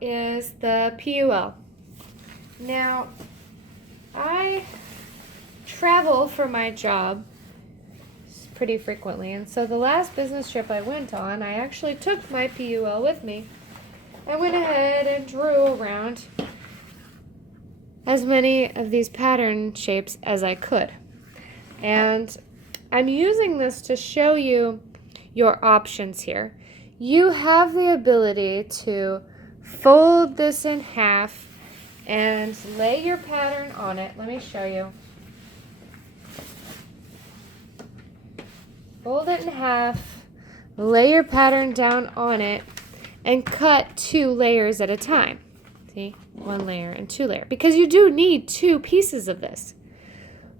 is the PUL. Now, I travel for my job pretty frequently, and so the last business trip I went on, I actually took my PUL with me. I went ahead and drew around as many of these pattern shapes as I could. And I'm using this to show you your options here. You have the ability to fold this in half and lay your pattern on it. Let me show you. Fold it in half, lay your pattern down on it, and cut 2 layers at a time. See? 1 layer and 2 layer. Because you do need 2 pieces of this.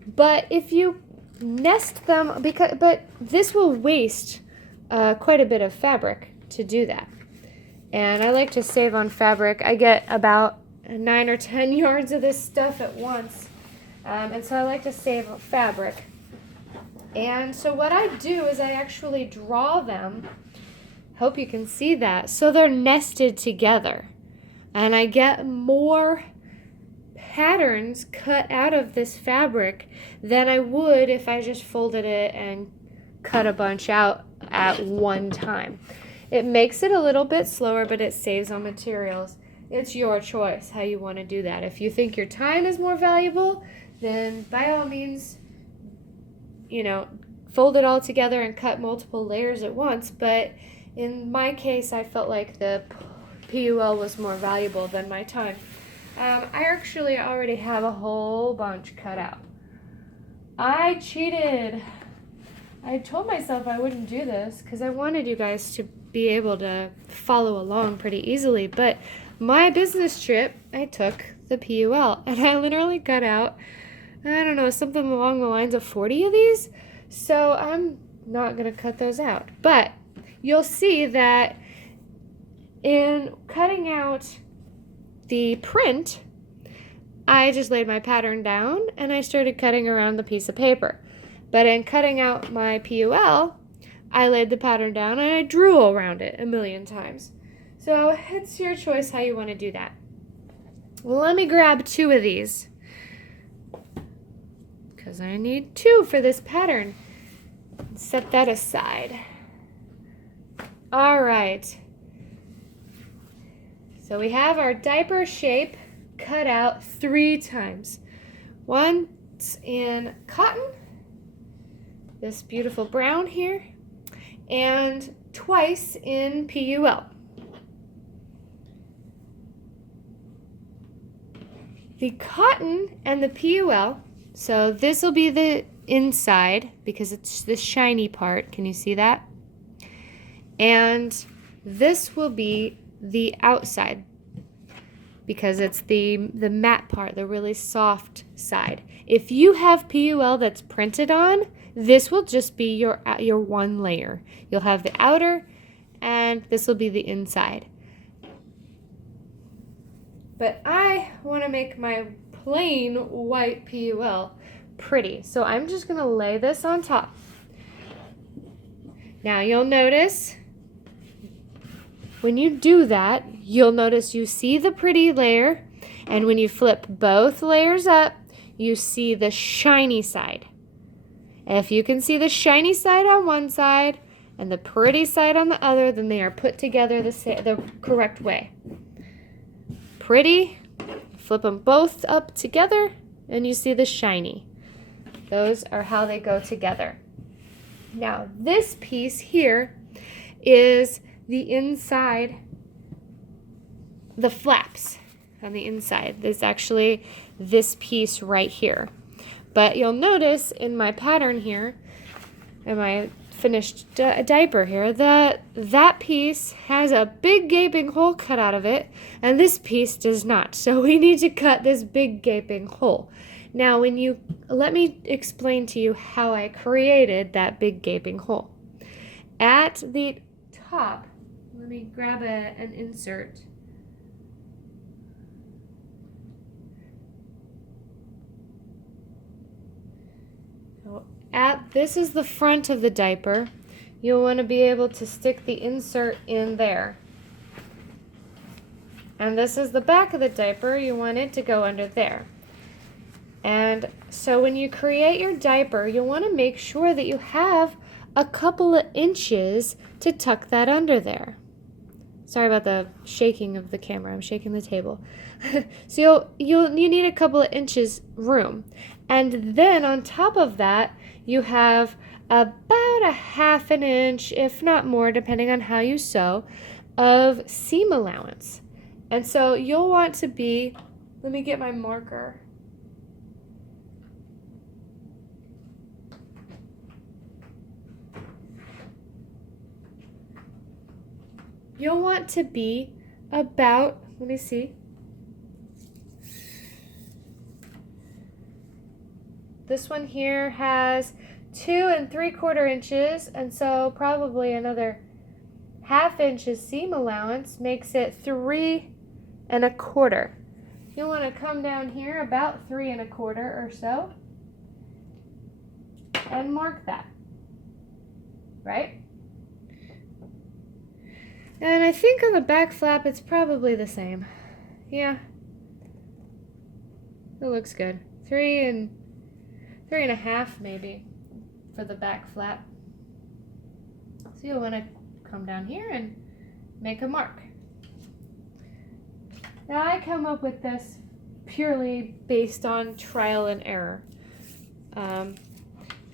But if you nest them, but this will waste quite a bit of fabric to do that. And I like to save on fabric. I get about 9 or 10 yards of this stuff at once. And so I like to save fabric. And so what I do is I actually draw them. Hope you can see that. So they're nested together. And I get more patterns cut out of this fabric than I would if I just folded it and cut a bunch out at one time. It makes it a little bit slower, but it saves on materials. It's your choice how you want to do that. If you think your time is more valuable, then by all means, fold it all together and cut multiple layers at once. But in my case, I felt like the PUL was more valuable than my time. I actually already have a whole bunch cut out. I cheated. I told myself I wouldn't do this because I wanted you guys to be able to follow along pretty easily. But my business trip, I took the PUL and I literally cut out, I don't know, something along the lines of 40 of these. So I'm not going to cut those out. But you'll see that in cutting out the print, I just laid my pattern down and I started cutting around the piece of paper. But in cutting out my PUL, I laid the pattern down and I drew around it a million times. So it's your choice how you want to do that. Let me grab 2 of these because I need 2 for this pattern. Set that aside. All right. So we have our diaper shape cut out 3 times. Once in cotton, this beautiful brown here, and twice in PUL. The cotton and the PUL, so this will be the inside because it's the shiny part. Can you see that? And this will be the outside because it's the matte part, the really soft side. If you have PUL that's printed on, this will just be your 1 layer. You'll have the outer and this will be the inside. But I want to make my plain white PUL pretty. So I'm just going to lay this on top. Now you'll notice when you do that, you'll notice you see the pretty layer, and when you flip both layers up, you see the shiny side. If you can see the shiny side on one side and the pretty side on the other, then they are put together the correct way. Pretty, flip them both up together, and you see the shiny. Those are how they go together. Now, this piece here is the inside, the flaps on the inside. There's actually this piece right here. But you'll notice in my pattern here, in my finished diaper here, that piece has a big gaping hole cut out of it, and this piece does not. So we need to cut this big gaping hole. Now, let me explain to you how I created that big gaping hole. At the top, let me grab an insert. This is the front of the diaper. You'll want to be able to stick the insert in there. And this is the back of the diaper. You want it to go under there. And so when you create your diaper, you'll want to make sure that you have a couple of inches to tuck that under there. Sorry about the shaking of the camera. I'm shaking the table. So you need a couple of inches room. And then on top of that, you have about a half an inch, if not more, depending on how you sew, of seam allowance. And so you'll want to be, let me get my marker. You'll want to be about, let me see. This one here has 2 3/4 inches, and so probably another ½ inch seam allowance makes it 3 1/4. You'll want to come down here about 3 1/4 or so and mark that, right? And I think on the back flap it's probably the same. Yeah, it looks good. 3 1/2 maybe for the back flap. So you'll want to come down here and make a mark. Now I come up with this purely based on trial and error.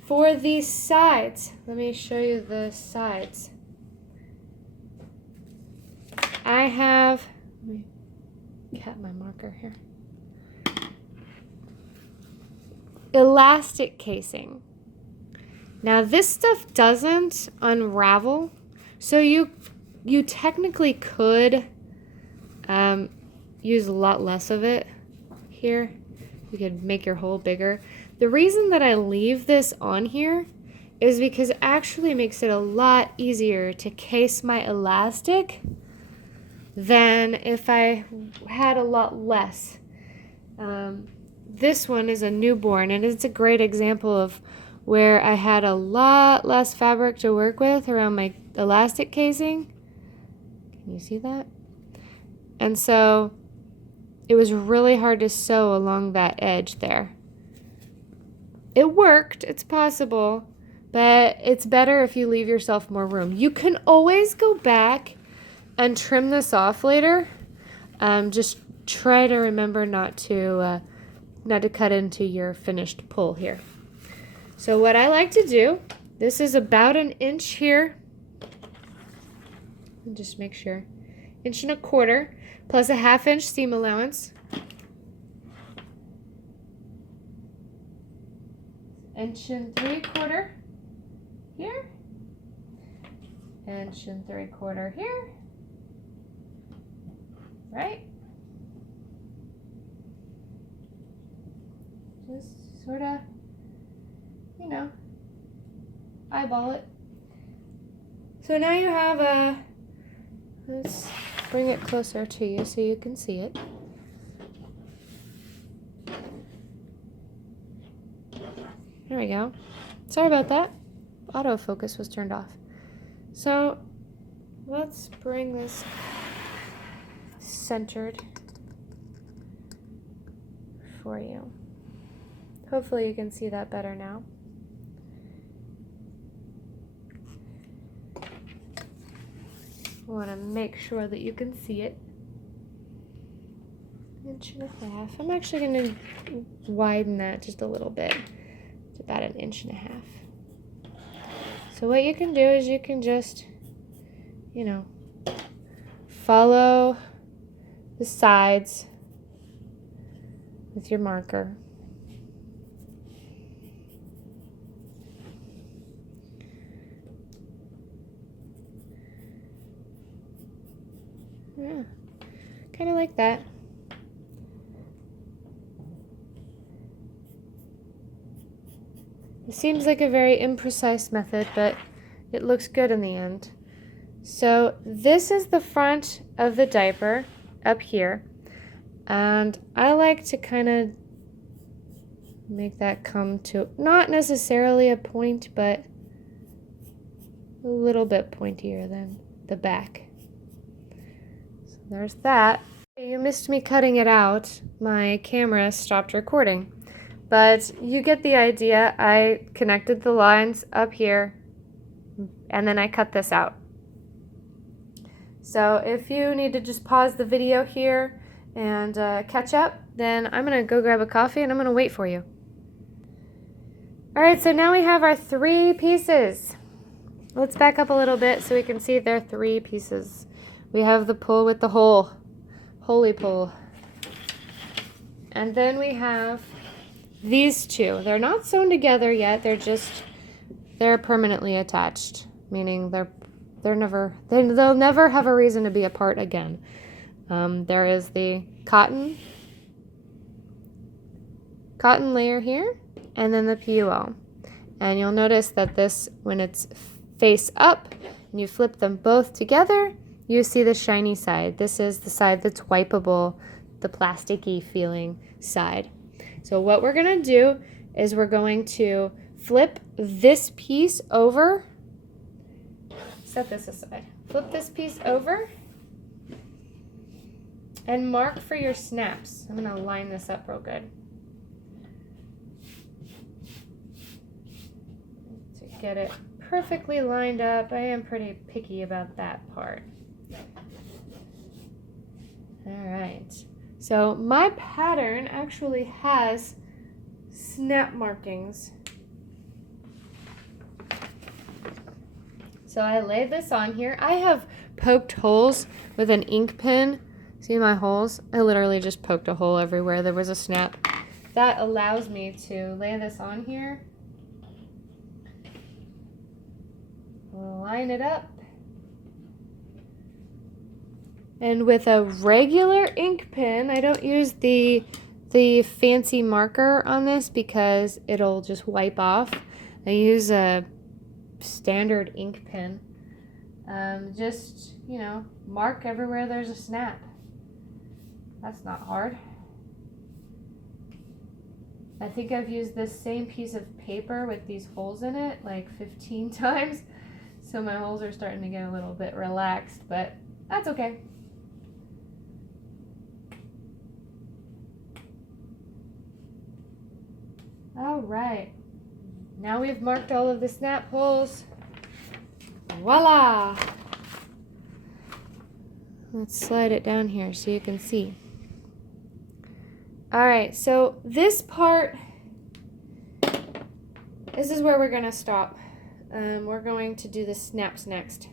For these sides, let me show you the sides. I have, let me cut my marker here. Elastic casing. Now this stuff doesn't unravel, so you technically could use a lot less of it here. You could make your hole bigger. The reason that I leave this on here is because it actually makes it a lot easier to case my elastic than if I had a lot less. This one is a newborn, and it's a great example of where I had a lot less fabric to work with around my elastic casing. Can you see that? And so it was really hard to sew along that edge there. It worked, it's possible, but it's better if you leave yourself more room. You can always go back and trim this off later. Just try to remember not to cut into your finished pull here. So what I like to do, this is about 1 inch here. And just make sure. 1 1/4 plus a ½ inch seam allowance. 1 3/4 here. 1 3/4 here. Right? Just sort of, you know, eyeball it. So now you have a, let's bring it closer to you so you can see it. There we go. Sorry about that. Autofocus was turned off. So let's bring this centered for you. Hopefully you can see that better now. I want to make sure that you can see it. 1 1/2 inch. I'm actually going to widen that just a little bit. It's about 1 1/2 inch. So what you can do is you can just, you know, follow the sides with your marker. Yeah, kind of like that. It seems like a very imprecise method, but it looks good in the end. So this is the front of the diaper up here, and I like to kind of make that come to not necessarily a point, but a little bit pointier than the back. So there's that. You missed me cutting it out. My camera stopped recording. But you get the idea. I connected the lines up here, and then I cut this out. So if you need to just pause the video here and catch up, then I'm going to go grab a coffee and I'm going to wait for you. All right, so now we have our 3 pieces. Let's back up a little bit so we can see there are 3 pieces. We have the pull with the hole, holy pull. And then we have these 2. They're not sewn together yet. They're permanently attached, meaning they'll never have a reason to be apart again. There is the cotton layer here, and then the PUL. And you'll notice that this, when it's face up and you flip them both together, you see the shiny side. This is the side that's wipeable, the plasticky feeling side. So what we're going to do is we're going to flip this piece over. Set this aside. Flip this piece over and mark for your snaps. I'm going to line this up real good to get it perfectly lined up. I am pretty picky about that part. All right. So my pattern actually has snap markings. So I laid this on here. I have poked holes with an ink pen. See my holes? I literally just poked a hole everywhere there was a snap. That allows me to lay this on here. Line it up. And with a regular ink pen, I don't use the fancy marker on this because it'll just wipe off. I use a standard ink pen. Just, mark everywhere there's a snap. That's not hard. I think I've used this same piece of paper with these holes in it like 15 times. So my holes are starting to get a little bit relaxed, but that's okay. All right. Now we've marked all of the snap holes. Voila! Let's slide it down here so you can see. All right, so this part, this is where we're going to stop. We're going to do the snaps next.